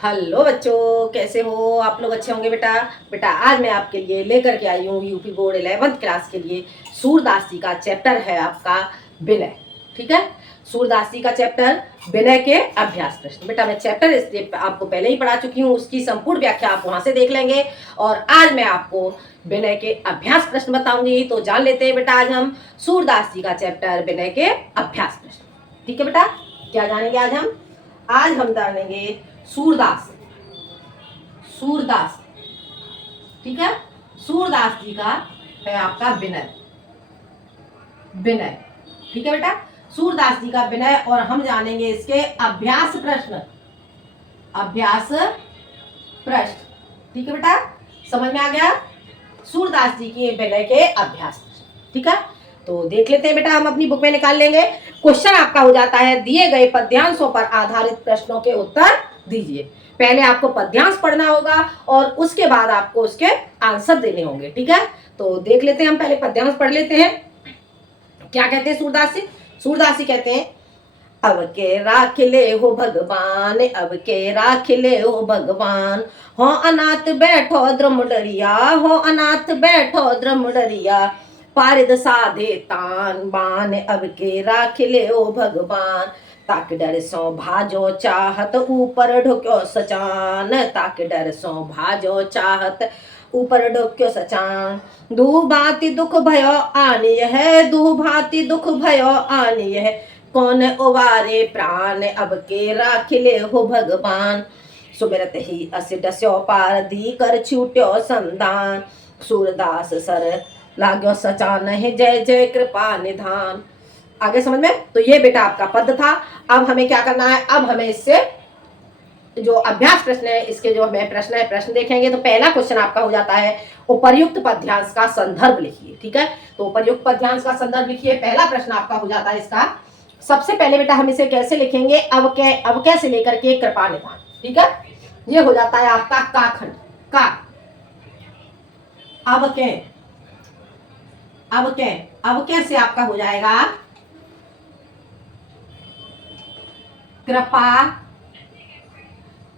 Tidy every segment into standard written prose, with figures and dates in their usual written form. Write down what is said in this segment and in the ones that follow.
Hello बच्चों, कैसे हो आप लोग? अच्छे होंगे बेटा। बेटा आज मैं आपके लिए लेकर के आई हूँ यूपी बोर्ड 11th क्लास के लिए सूरदास जी का चैप्टर है आपका विनय। ठीक है, सूरदास जी का चैप्टर विनय के अभ्यास प्रश्न। बेटा मैं चैप्टर इसलिए आपको पहले ही पढ़ा चुकी हूँ, उसकी संपूर्ण व्याख्या आप वहां से देख लेंगे और आज मैं आपको विनय के अभ्यास प्रश्न बताऊंगी। तो जान लेते हैं बेटा, आज हम सूरदास जी का चैप्टर विनय के अभ्यास प्रश्न। ठीक है बेटा, क्या जानेंगे आज हम जानेंगे सूरदास। सूरदास, ठीक है, सूरदास जी का है आपका विनय। विनय, ठीक है बेटा, सूरदास जी का विनय और हम जानेंगे इसके अभ्यास प्रश्न। अभ्यास प्रश्न, ठीक है बेटा, समझ में आ गया? सूरदास जी के विनय के अभ्यास प्रश्न, ठीक है। तो देख लेते हैं बेटा, हम अपनी बुक में निकाल लेंगे। क्वेश्चन आपका हो जाता है दिए गए पद्यांशों पर आधारित प्रश्नों के उत्तर दीजिए। पहले आपको पद्यांश पढ़ना होगा और उसके बाद आपको उसके आंसर देने होंगे। ठीक है, तो देख लेते हैं, हम पहले पद्यांश पढ़ लेते हैं। क्या कहते हैं सूरदास जी? सूरदास जी कहते हैं, अब के राखिले हो भगवान, अब के राखिले हो भगवान, हो अनाथ बैठो द्रम डरिया, हो अनाथ बैठो द्रम डरिया, पारिद साधे तान बान, अब के राखिले हो भगवान, ताक डर सो भाजो चाहत ऊपर ढुक्यो सचान, ताक डर सो भाजो चाहत ऊपर ढुक्यो सचान, दू भांति दुख भयो आनी है, दू भांति दुख भयो आनी है, कौन उबारे प्राण, अब के राखिले हो भगवान, सुमिरत ही अस डस्यो पार दी कर छूट्यो संदान, सूरदास सर लाग्यो सचान है, जय जय कृपा निधान। आगे समझ में? तो ये बेटा आपका पद था। अब हमें क्या करना है? अब हमें इससे जो अभ्यास प्रश्न है, इसके जो हमें प्रश्न देखेंगे। तो पहला क्वेश्चन आपका हो जाता है उपर्युक्त पद्यांश का संदर्भ लिखिए। ठीक है, तो उपर्युक्त पद्यांश का संदर्भ लिखिए। पहला प्रश्न आपका हो जाता है इसका। सबसे पहले बेटा हम इसे कैसे लिखेंगे? अब कैसे लेकर के कृपा निधान। ठीक है, ये हो जाता है आपका का खंड का। अब कैसे आपका हो जाएगा कृपा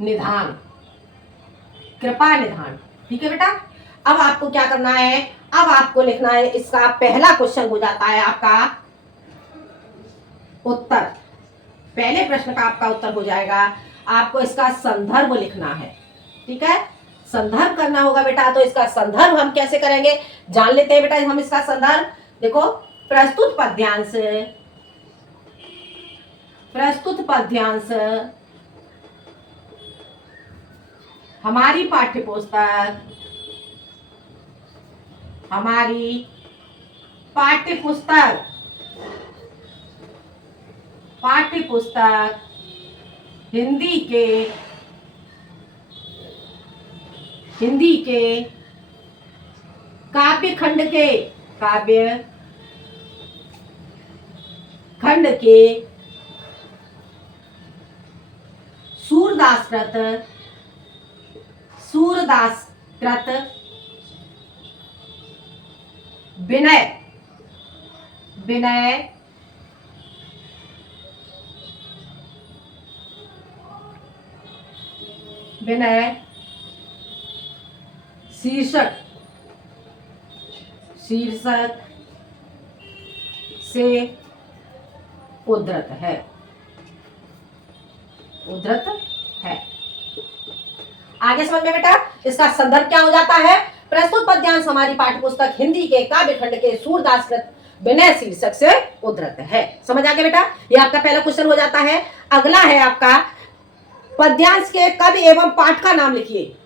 निधान। कृपा निधान, ठीक है बेटा। अब आपको क्या करना है? अब आपको लिखना है, इसका पहला क्वेश्चन हो जाता है आपका उत्तर। पहले प्रश्न का आपका उत्तर हो जाएगा, आपको इसका संदर्भ लिखना है। ठीक है, संदर्भ करना होगा बेटा। तो इसका संदर्भ हम कैसे करेंगे जान लेते हैं बेटा। हम इसका संदर्भ देखो, प्रस्तुत पद्यांश हमारी पाठ्यपुस्तक हिंदी के काव्य खंड के सूरदासकृत विनय शीर्षक से उद्धृत है। आगे समझ में बेटा, इसका संदर्भ क्या हो जाता है? प्रस्तुत पद्यांश हमारी पाठ्यपुस्तक हिंदी के काव्य खंड के सूरदासकृत विनय शीर्षक से उद्धृत है। समझ आ गया बेटा? ये आपका पहला क्वेश्चन हो जाता है। अगला है आपका पद्यांश के कवि एवं पाठ का नाम लिखिए।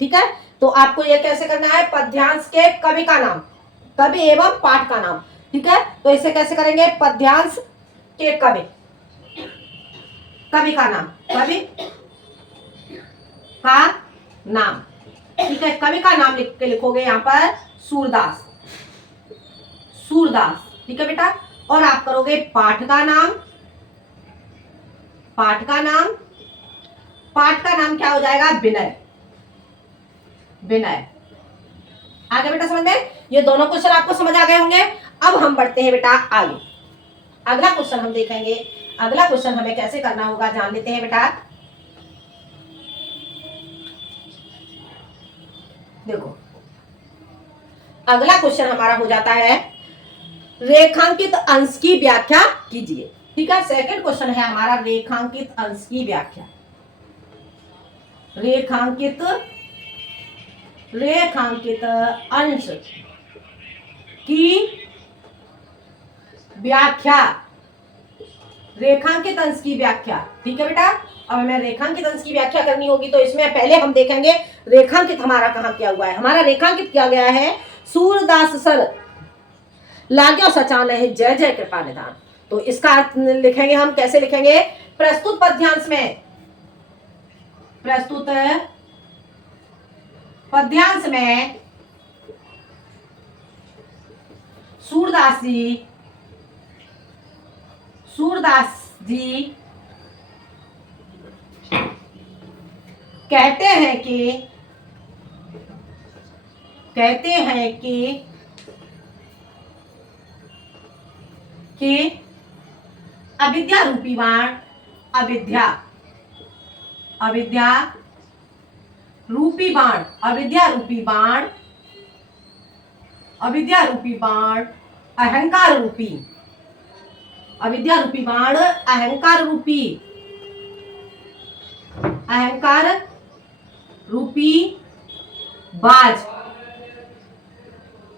ठीक है, तो आपको ये कैसे करना है? पद्यांश के कवि का नाम, कवि एवं पाठ का नाम। ठीक है, तो इसे कैसे करेंगे? पद्यांश के कवि का नाम, ठीक है, कवि का नाम लिख के लिखोगे यहाँ पर सूरदास। ठीक है बेटा, और आप करोगे पाठ का नाम क्या हो जाएगा? विनय। आगे बेटा समझ में? ये दोनों क्वेश्चन आपको समझ आ गए होंगे। अब हम बढ़ते हैं बेटा आगे। अगला क्वेश्चन हम देखेंगे। अगला क्वेश्चन हमें कैसे करना होगा जान लेते हैं बेटा। देखो अगला क्वेश्चन हमारा हो जाता है रेखांकित अंश की व्याख्या कीजिए। ठीक है, सेकंड क्वेश्चन है हमारा रेखांकित अंश की व्याख्या। रेखांकित अंश की व्याख्या। रेखांकित अंश की व्याख्या। ठीक है बेटा, अब हमें रेखांकित अंश की व्याख्या करनी होगी तो इसमें पहले हम देखेंगे रेखांकित हमारा कहां किया हुआ है। हमारा रेखांकित किया गया है सूरदास सर लाग्यो सचान है जय जय कृपा निधान। तो इसका अर्थ लिखेंगे हम, कैसे लिखेंगे? प्रस्तुत पद्यांश में, प्रस्तुत पद्यांश में सूरदास जी कहते हैं कि अविद्या रूपी बाण, अविद्या रूपी बाण अहंकार रूपी,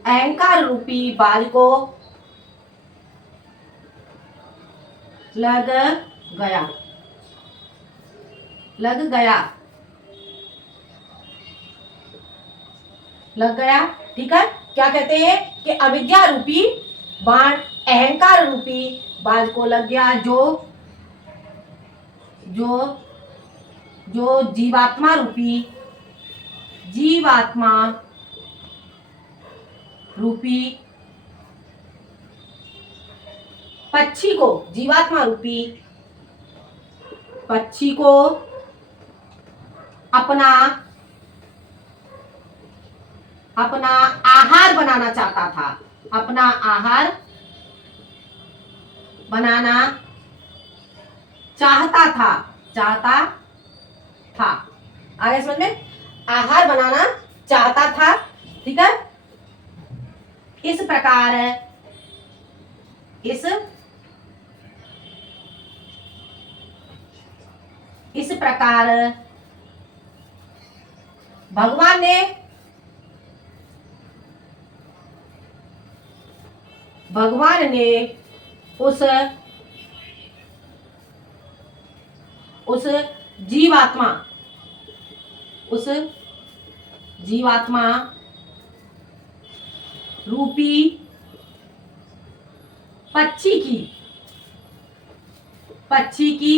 अहंकार रूपी बाज को लग गया। ठीक है, क्या कहते हैं कि अविद्या रूपी बाण अहंकार रूपी बाज को लग गया, जो जीवात्मा रूपी पक्षी को, जीवात्मा रूपी पक्षी को अपना आहार बनाना चाहता था, आगे समझ में? आहार बनाना चाहता था। ठीक है, इस प्रकार भगवान ने उस जीवात्मा रूपी पक्षी की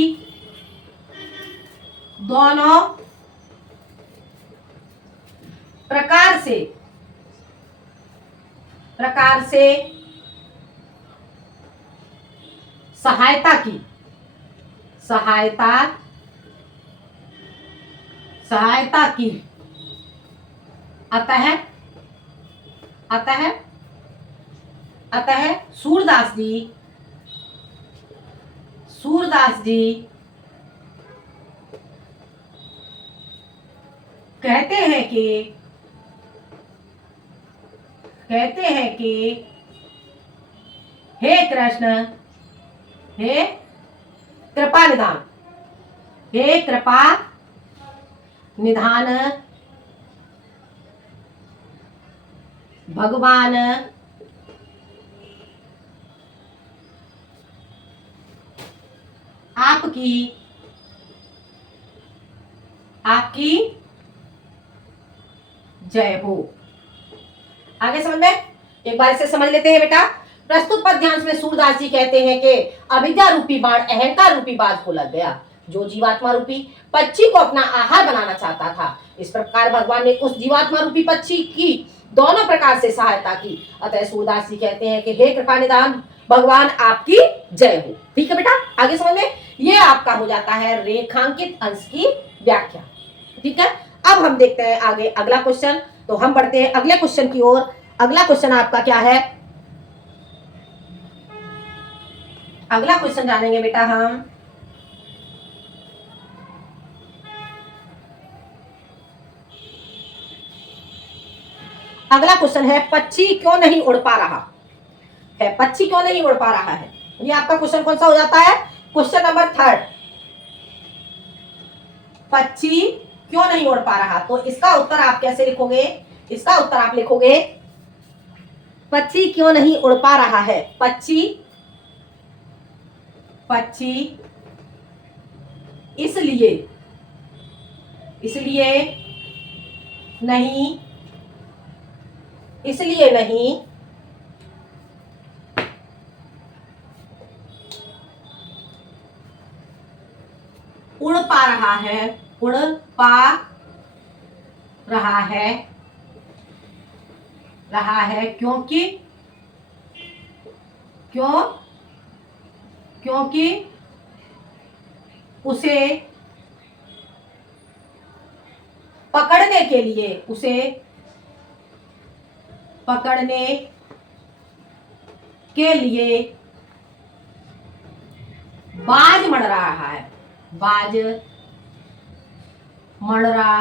दोनों प्रकार से सहायता की। अतः सूरदास जी कहते हैं कि हे कृष्ण, हे कृपा निधान भगवान आपकी जय हो। आगे समझ में? एक बार इसे समझ लेते हैं बेटा। प्रस्तुत पद्यांश में सूरदास जी कहते हैं कि अविद्या रूपी बाण अहंकार रूपी बाज को लग गया, जो जीवात्मा रूपी पक्षी को अपना आहार बनाना चाहता था। इस प्रकार भगवान ने उस जीवात्मा रूपी पक्षी की दोनों प्रकार से सहायता की। अतः सूरदास जी कहते हैं कि हे कृपा निधान भगवान आपकी जय हो। ठीक है बेटा, आगे समझ में? ये आपका हो जाता है रेखांकित अंश की व्याख्या। ठीक है, अब हम देखते हैं आगे अगला क्वेश्चन। तो हम बढ़ते हैं अगले क्वेश्चन की ओर। अगला क्वेश्चन आपका क्या है? अगला क्वेश्चन जानेंगे बेटा हम अगला क्वेश्चन है पक्षी क्यों नहीं उड़ पा रहा है, पक्षी क्यों नहीं उड़ पा रहा है। ये आपका क्वेश्चन कौन सा हो जाता है, क्वेश्चन नंबर 3, पक्षी क्यों नहीं उड़ पा रहा। तो इसका उत्तर आप कैसे लिखोगे, इसका उत्तर आप लिखोगे पक्षी क्यों नहीं उड़ पा रहा है, पक्षी इसलिए नहीं उड़ पा रहा है क्योंकि उसे पकड़ने के लिए बाज मंडरा रहा है, बाज मंडरा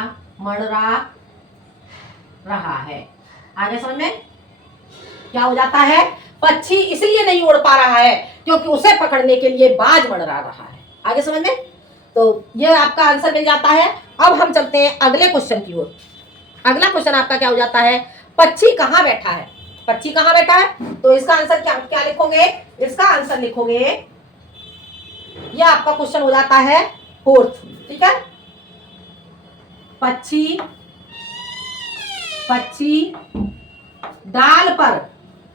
रहा है। आगे समझ में क्या हो जाता है, पक्षी इसलिए नहीं उड़ पा रहा है क्योंकि उसे पकड़ने के लिए बाज मंडरा रहा है। आगे समझ में, तो ये आपका आंसर मिल जाता है। अब हम चलते हैं अगले क्वेश्चन की ओर। अगला क्वेश्चन आपका क्या हो जाता है, पक्षी कहाँ बैठा है, पक्षी कहाँ बैठा है। तो इसका आंसर क्या लिखोगे, इसका आंसर लिखोगे, यह आपका क्वेश्चन हो जाता है 4th, ठीक है। पक्षी डाल पर,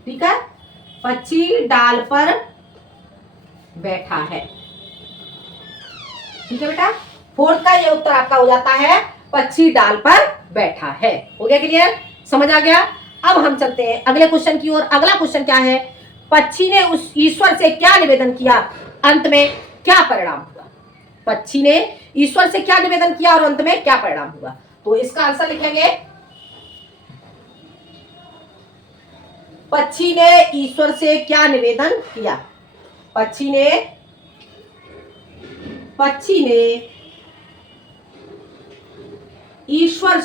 ठीक है, पक्षी डाल पर बैठा है, ठीक है बेटा। 4th का ये उत्तर आपका हो जाता है, पक्षी डाल पर बैठा है। हो गया क्लियर, समझ आ गया। अब हम चलते हैं अगले क्वेश्चन की ओर। अगला क्वेश्चन क्या है, पक्षी ने उस ईश्वर से क्या निवेदन किया, अंत में क्या परिणाम हुआ। पक्षी ने ईश्वर से क्या निवेदन किया और अंत में क्या परिणाम हुआ। तो इसका आंसर लिखेंगे, पक्षी ने ईश्वर से क्या निवेदन किया। पक्षी ने ईश्वर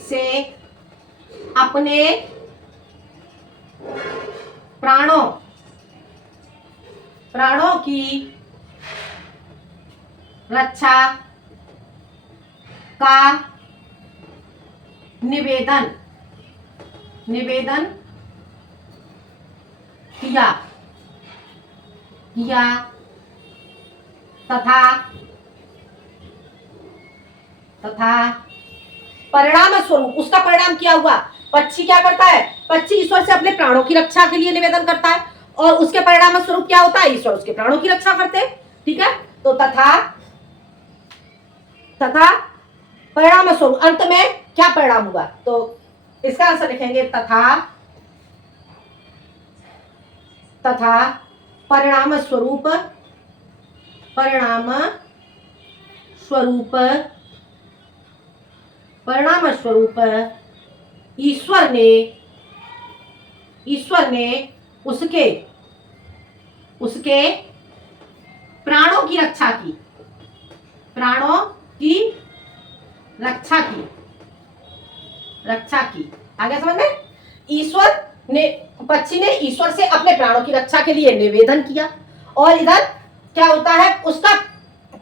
से अपने प्राणों की रक्षा का निवेदन किया तथा परिणाम स्वरूप, उसका परिणाम क्या हुआ। पक्षी क्या करता है, पक्षी ईश्वर से अपने प्राणों की रक्षा के लिए निवेदन करता है और उसके परिणाम स्वरूप क्या होता है, ईश्वर उसके प्राणों की रक्षा करते हैं, ठीक है। तो तथा परिणाम स्वरूप अंत में क्या परिणाम हुआ। तो इसका आंसर लिखेंगे, तथा परिणाम स्वरूप ईश्वर ने उसके प्राणों की रक्षा की। आगे समझ में, पक्षी ने ईश्वर से अपने प्राणों की रक्षा के लिए निवेदन किया और इधर क्या होता है, उसका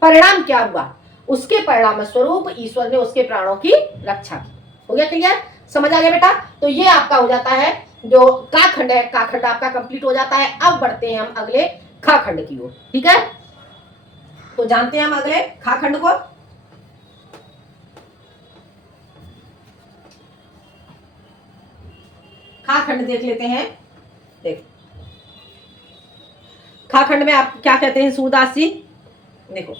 परिणाम क्या हुआ, उसके परिणाम स्वरूप ईश्वर ने उसके प्राणों की रक्षा की। हो गया क्लियर, समझ आ गया बेटा। तो ये आपका हो जाता है जो का खंड है, का खंड आपका कंप्लीट हो जाता है। अब बढ़ते हैं हम अगले खा खंड की ओर, ठीक है। तो जानते हैं हम अगले खा खंड को। खा खंड देख लेते हैं। देख, खा खंड में आप क्या कहते हैं सूरदास जी, देखो,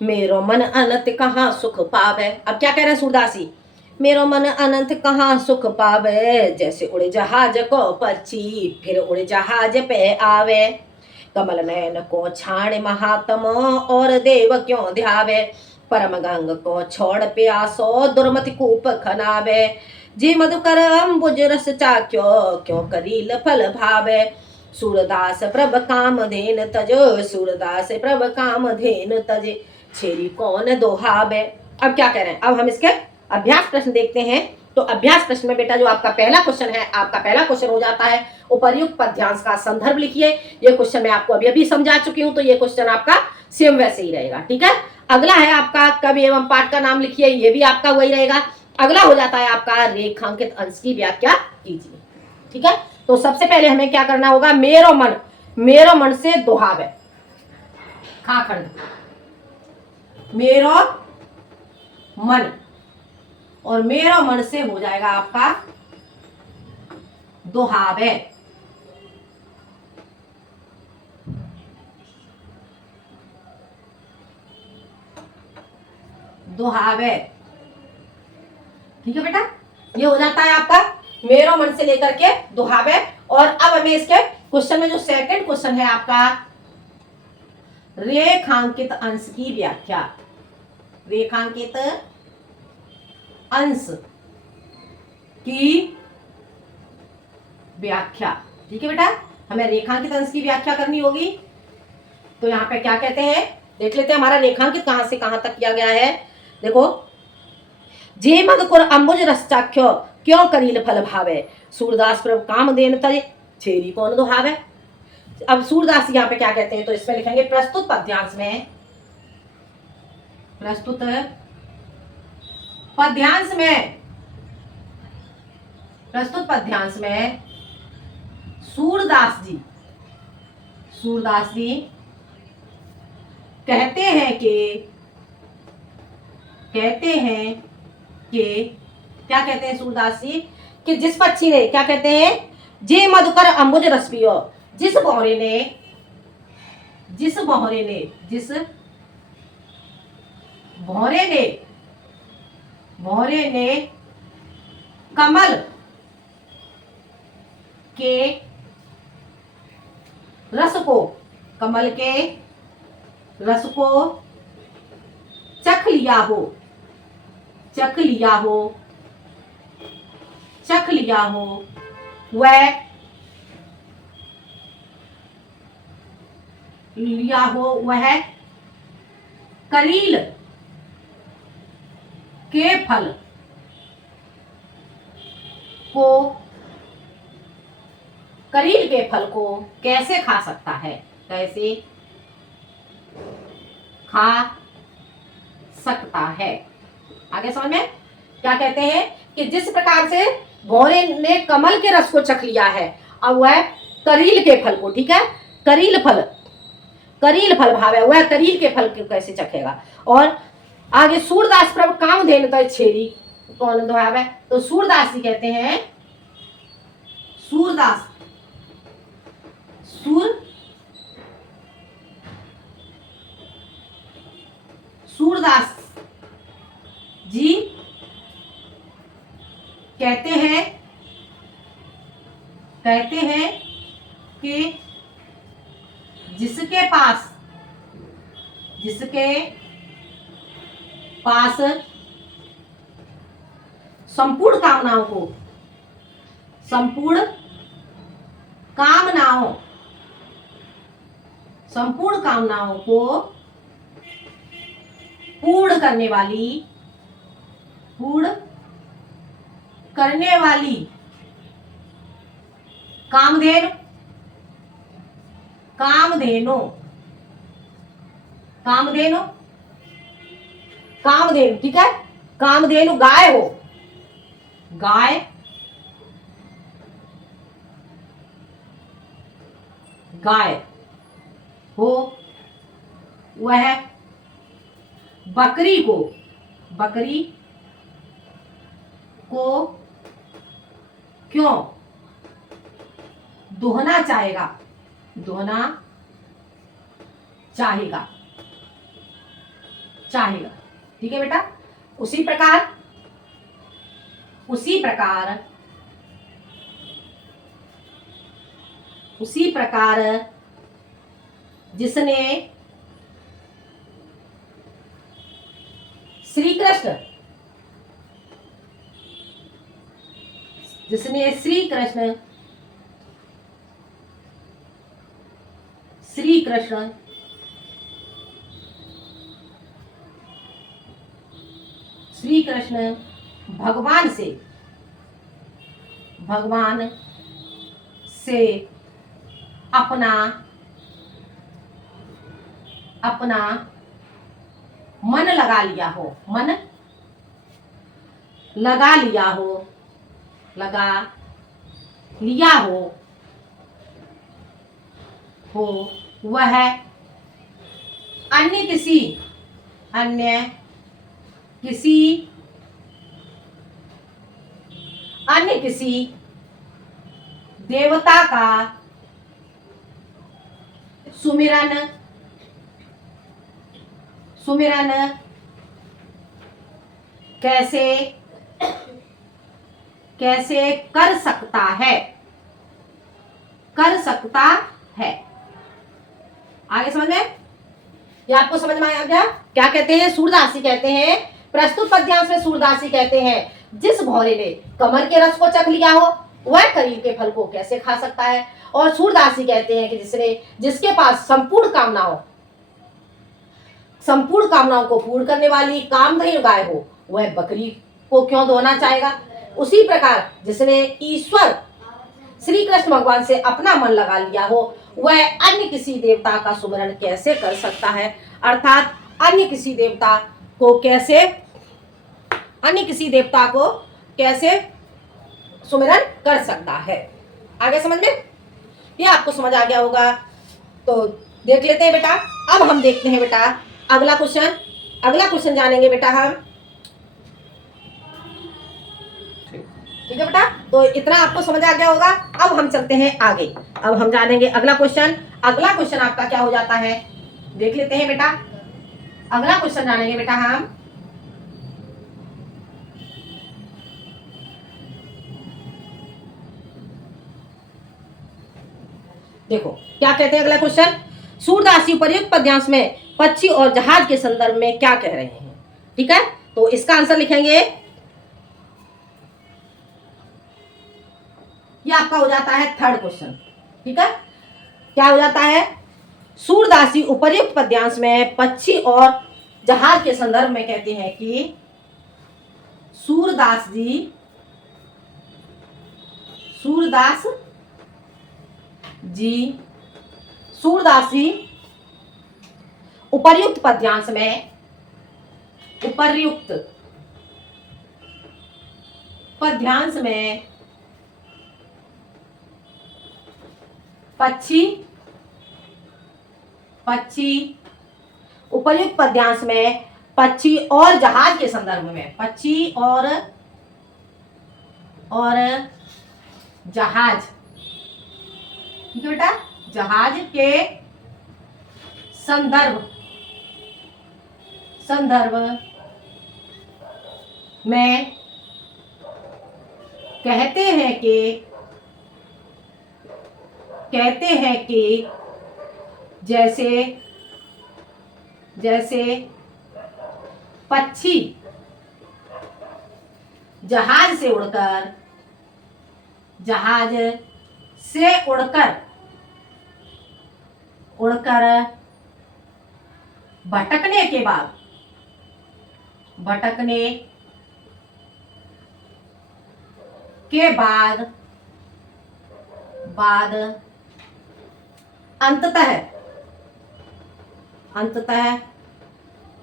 मेरो मन अनंत कहाँ सुख पावे। अब क्या कह रहे हैं सूरदास जी, मेरो मन अनंत कहाँ सुख पावे, जैसे उड़े जहाज को पक्षी फिर उड़े जहाज पे आवे। कमल नयन को छाण महात्म और देव क्यों ध्यावे, परम गंग को छोड़ प्यासो दुर्मति कूप खनावे। जी मधुकर अम्बुज रस चाक्यो क्यों करील फल भावे। सूरदास प्रभ काम धेन तज, सूरदास प्रभ काम धेन तज, छेरी कौन दोहावे। अब क्या कह रहे हैं, अब हम इसके अभ्यास प्रश्न देखते हैं। तो अभ्यास प्रश्न में बेटा जो आपका पहला क्वेश्चन है, आपका पहला क्वेश्चन हो जाता है उपर्युक्त पद्यांश का संदर्भ लिखिए। ये क्वेश्चन मैं आपको अभी अभी समझा चुकी हूं, तो ये क्वेश्चन आपका सेम वैसे ही रहेगा। ठीक है, अगला है आपका कवि एवं पाठ का नाम लिखिए, ये भी आपका वही रहेगा। अगला हो जाता है आपका रेखांकित अंश की व्याख्या कीजिए। ठीक है, तो सबसे पहले हमें क्या करना होगा, मेरो मन से दुहावे, खा खंड, मेरो मन, और मेरो मन से हो जाएगा आपका दुहावे। दुहावे, ठीक है बेटा, ये हो जाता है आपका मेरो मन से लेकर के दुहावे। और अब हमें इसके क्वेश्चन में जो सेकंड क्वेश्चन है आपका, रेखांकित अंश की व्याख्या, रेखांकित अंश की व्याख्या। ठीक है बेटा, हमें रेखांकित अंश की व्याख्या करनी होगी। तो यहां पे क्या कहते हैं, देख लेते हैं हमारा रेखांकित कहां से कहां तक किया गया है। देखो, जे मद कुर अंबुज रसाख्यो क्यों करील फल भावे, सूरदास प्रभु काम देन तरे छेरी कौन दुहावे। अब सूरदास यहाँ पे क्या कहते हैं, तो इसमें लिखेंगे प्रस्तुत पद्यांश में, प्रस्तुत पद्यांश में, प्रस्तुत पद्यांश में सूरदास जी कहते हैं कि क्या कहते हैं सूरदास जी, कि जिस पक्षी ने, क्या कहते हैं, जे मधुकर अंबुज रस पियो, जिस भौरे ने कमल के रस को चख लिया हो वह करील के फल को कैसे खा सकता है, कैसे खा सकता है। आगे समझ में, क्या कहते हैं कि जिस प्रकार से भौरे ने कमल के रस को चख लिया है, अब वह करील के फल को, ठीक है, करील फल भावे, वह करील के फल को कैसे चखेगा। और आगे सूरदास प्रभु काम देन तय छेरी कौन दुहावे, तो सूरदास जी कहते हैं, सूरदास जी कहते हैं कि जिसके पास संपूर्ण कामनाओं को पूर्ण करने वाली कामधेनु, ठीक है, कामधेनु गाय हो वह बकरी को क्यों दोहना चाहेगा, ठीक है बेटा। उसी प्रकार जिसने श्री कृष्ण श्री कृष्ण भगवान से अपना मन लगा लिया हो, मन लगा लिया हो, लगा लिया हो वह अन्य किसी देवता का सुमिरन कैसे कर सकता है। आगे समझ में? ये आपको समझ में आ गया? क्या कहते हैं? सूरदासी कहते हैं, प्रस्तुत पद्यांश में सूरदासी कहते हैं, जिस भौरे ने कमल के रस को चख लिया हो वह करीब के फल को कैसे खा सकता है। और सूरदासी कहते हैं कि जिसके पास संपूर्ण कामनाओं को पूर्ण करने वाली कामधेनु गाय हो वह बकरी को क्यों धोना चाहेगा। उसी प्रकार जिसने ईश्वर श्री कृष्ण भगवान से अपना मन लगा लिया हो वह अन्य किसी देवता का सुमिरन कैसे कर सकता है। अर्थात अन्य किसी देवता को कैसे सुमिरन कर सकता है। आगे समझ में? ये आपको समझ आ गया होगा। तो देख लेते हैं बेटा। अब हम देखते हैं बेटा अगला क्वेश्चन जानेंगे बेटा हम। ठीक है बेटा, तो इतना आपको समझ आ गया होगा। अब हम चलते हैं आगे। अब हम जानेंगे अगला क्वेश्चन आपका क्या हो जाता है, देख लेते हैं बेटा। अगला क्वेश्चन जानेंगे बेटा हम। देखो क्या कहते हैं अगला क्वेश्चन। सूरदासी उपर्युक्त पद्यांश में पक्षी और जहाज के संदर्भ में क्या कह रहे हैं। ठीक है, तो इसका आंसर लिखेंगे। ये आपका हो जाता है थर्ड क्वेश्चन। ठीक है, क्या हो जाता है? सूरदासी उपर्युक्त पद्यांश में पक्षी और जहाज के संदर्भ में कहते हैं कि सूरदास सूरदासी उपर्युक्त पद्यांश में पक्षी उपर्युक्त पद्यांश में पक्षी और जहाज के संदर्भ में, पक्षी और जहाज, ठीक है बेटा, जहाज के संदर्भ में कहते हैं कि जैसे पक्षी जहाज से उड़कर भटकने के बाद अंततः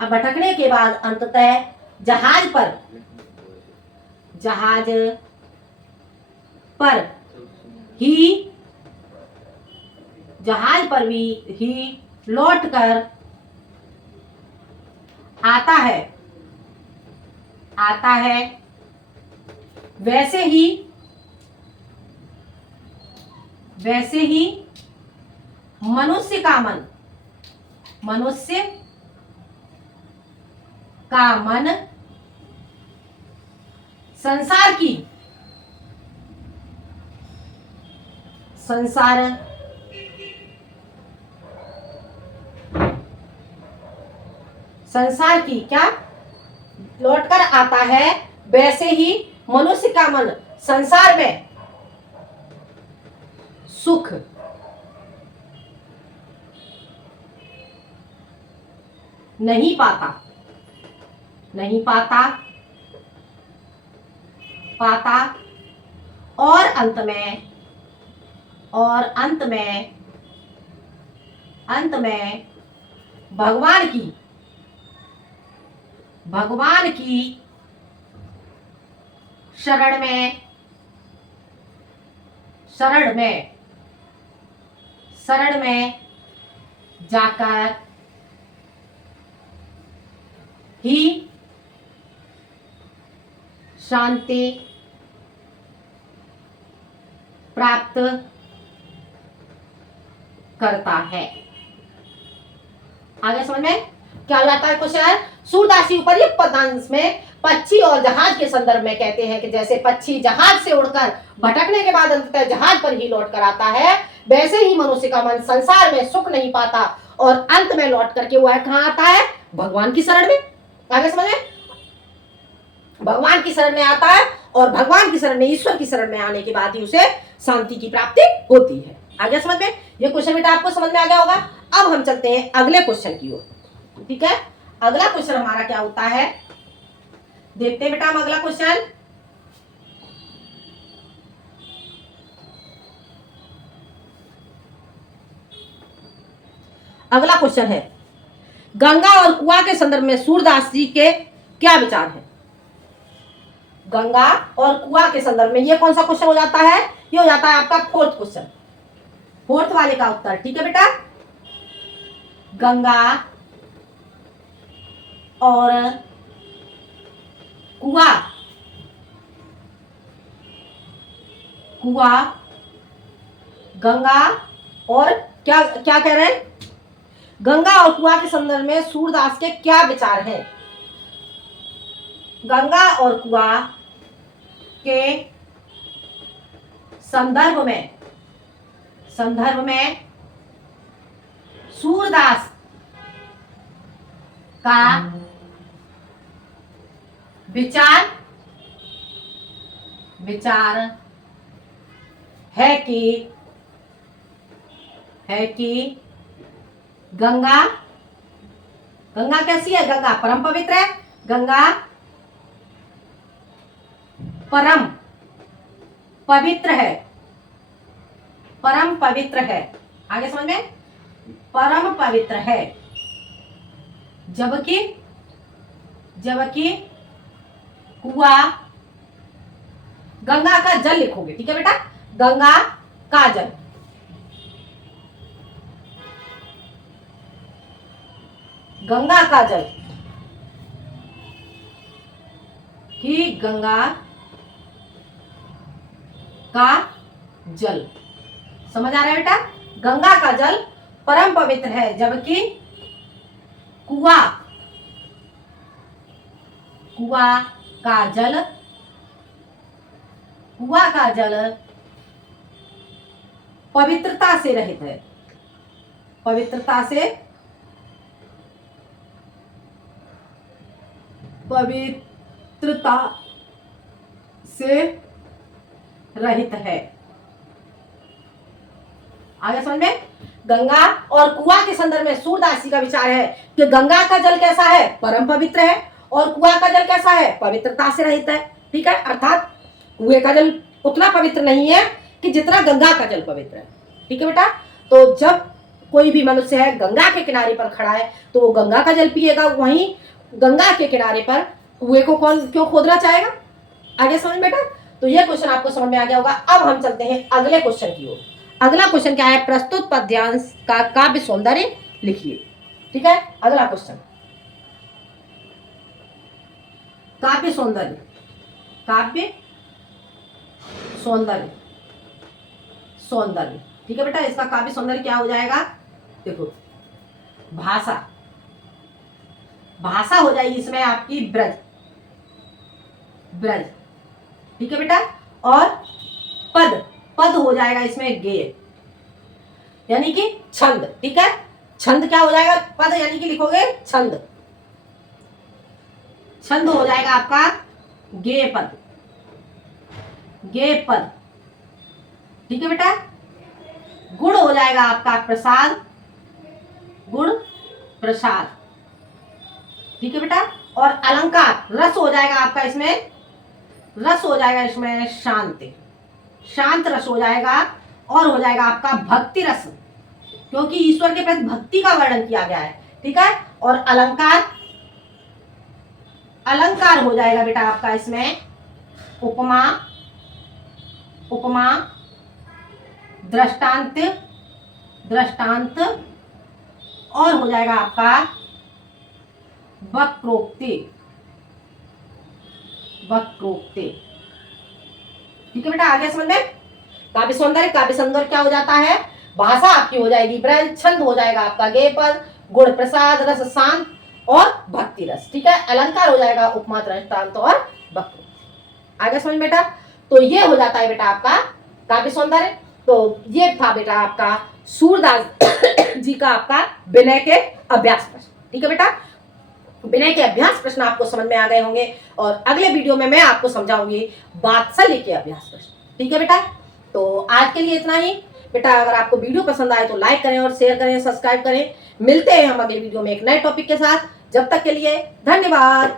भटकने के बाद अंततः जहाज पर ही लौट कर आता है। वैसे ही मनुष्य का मन संसार की क्या लौटकर आता है, वैसे ही मनुष्य का मन संसार में सुख नहीं पाता पाता, और अंत में, और अंत में, अंत में भगवान की, भगवान की शरण में, शरण में, शरण में जाकर ही शांति प्राप्त करता है। आगे समझ में क्या हो जाता है क्वेश्चन? सूरदासी ऊपर ये पदांश में पक्षी और जहाज के संदर्भ में कहते हैं कि जैसे पक्षी जहाज से उड़कर भटकने के बाद अंततः जहाज पर ही लौट कर आता है, वैसे ही मनुष्य का मन संसार में सुख नहीं पाता और अंत में लौट करके वह कहां आता है? भगवान की शरण में। आगे समझ में? भगवान की शरण में आता है और भगवान की शरण में, ईश्वर की शरण में आने के बाद ही उसे शांति की प्राप्ति होती है। आगे समझ में? ये क्वेश्चन बेटा आपको समझ में आ गया होगा। अब हम चलते हैं अगले क्वेश्चन की ओर। ठीक है, अगला क्वेश्चन हमारा क्या होता है, देखते हैं बेटा हम अगला क्वेश्चन। अगला क्वेश्चन है, गंगा और कुआं के संदर्भ में सूरदास जी के क्या विचार हैं? गंगा और कुआं के संदर्भ में ये कौन सा क्वेश्चन हो जाता है? ये हो जाता है आपका फोर्थ क्वेश्चन, फोर्थ वाले का उत्तर। ठीक है बेटा, गंगा और कुआं, कुआं, गंगा और क्या क्या कह रहे हैं? गंगा और कुआं के संदर्भ में सूरदास के क्या विचार हैं? गंगा और कुआं के संदर्भ में, संदर्भ में सूरदास का विचार, विचार है कि गंगा, गंगा कैसी है? गंगा परम पवित्र है, गंगा परम पवित्र है, परम पवित्र है। आगे समझ में? परम पवित्र है, जबकि, जबकि कुआं, गंगा का जल लिखोगे। ठीक है बेटा, गंगा का जल, गंगा का जल, कि गंगा का जल, समझ आ रहा है बेटा? गंगा का जल परम पवित्र है, जबकि कुआं, कुआं का जल, कुआं का जल पवित्रता से रहित है, पवित्रता से, पवित्रता से रहित है। आगे समझ में? गंगा और कुआं के संदर्भ में सूरदास जी का विचार है कि गंगा का जल कैसा है? परम पवित्र है, और कुआं का जल कैसा है? पवित्रता से रहित है। ठीक है, अर्थात कुएं का जल उतना पवित्र नहीं है कि जितना गंगा का जल पवित्र है। ठीक है बेटा, तो जब कोई भी मनुष्य है गंगा के किनारे पर खड़ा है तो वो गंगा का जल पिएगा, वहीं गंगा के किनारे पर कुएं को कौन क्यों खोदना चाहेगा? आगे समझ बेटा? तो ये क्वेश्चन आपको समझ में आ गया होगा। अब हम चलते हैं अगले क्वेश्चन की ओर। अगला क्वेश्चन क्या है? प्रस्तुत पद्यांश का काव्य सौंदर्य लिखिए। ठीक है, अगला क्वेश्चन, काव्य सौंदर्य, काव्य सौंदर्य, सौंदर्य। ठीक है बेटा, इसका काव्य सौंदर्य क्या हो जाएगा? देखो, भाषा, भाषा हो जाएगी इसमें आपकी ब्रज, ब्रज। ठीक है बेटा, और पद, पद हो जाएगा इसमें गेय, यानी कि छंद। ठीक है, छंद क्या हो जाएगा? पद यानी कि लिखोगे छंद, छंद हो जाएगा आपका गेय पद, गेय पद। ठीक है बेटा, गुण हो जाएगा आपका प्रसाद, गुण प्रसाद। ठीक है बेटा, और अलंकार, रस हो जाएगा आपका इसमें रस हो जाएगा इसमें शांति, शांत रस हो जाएगा। और हो जाएगा आपका भक्ति रस, क्योंकि ईश्वर के प्रति भक्ति का वर्णन किया गया है। ठीक है। और अलंकार, अलंकार हो जाएगा बेटा आपका इसमें उपमा, उपमा, दृष्टांत, दृष्टांत, और हो जाएगा आपका वक्रोक्ति, वक्रोक्ति। ठीक है बेटा, आगे समझ में। काव्य सौंदर्य, काव्य सौंदर्य क्या हो जाता है, भाषा आपकी हो जाएगी ब्रज, छंद हो जाएगा आपका गेय पद, गुण प्रसाद, रस शांत और भक्ति रस। ठीक है। अलंकार हो जाएगा उपमा, दृष्टांत और वक्रोक्ति। आगे समझ बेटा। तो ये हो जाता है बेटा आपका काव्य सौंदर्य। तो ये था बेटा आपका सूरदास जी का आपका विनय के अभ्यास प्रश्न। ठीक है बेटा, विनय के अभ्यास प्रश्न आपको समझ में आ गए होंगे और अगले वीडियो में मैं आपको समझाऊंगी वात्सल्य के अभ्यास प्रश्न। ठीक है बेटा, तो आज के लिए इतना ही बेटा। अगर आपको वीडियो पसंद आए तो लाइक करें और शेयर करें, सब्सक्राइब करें। मिलते हैं हम अगले वीडियो में एक नए टॉपिक के साथ। जब तक के लिए धन्यवाद।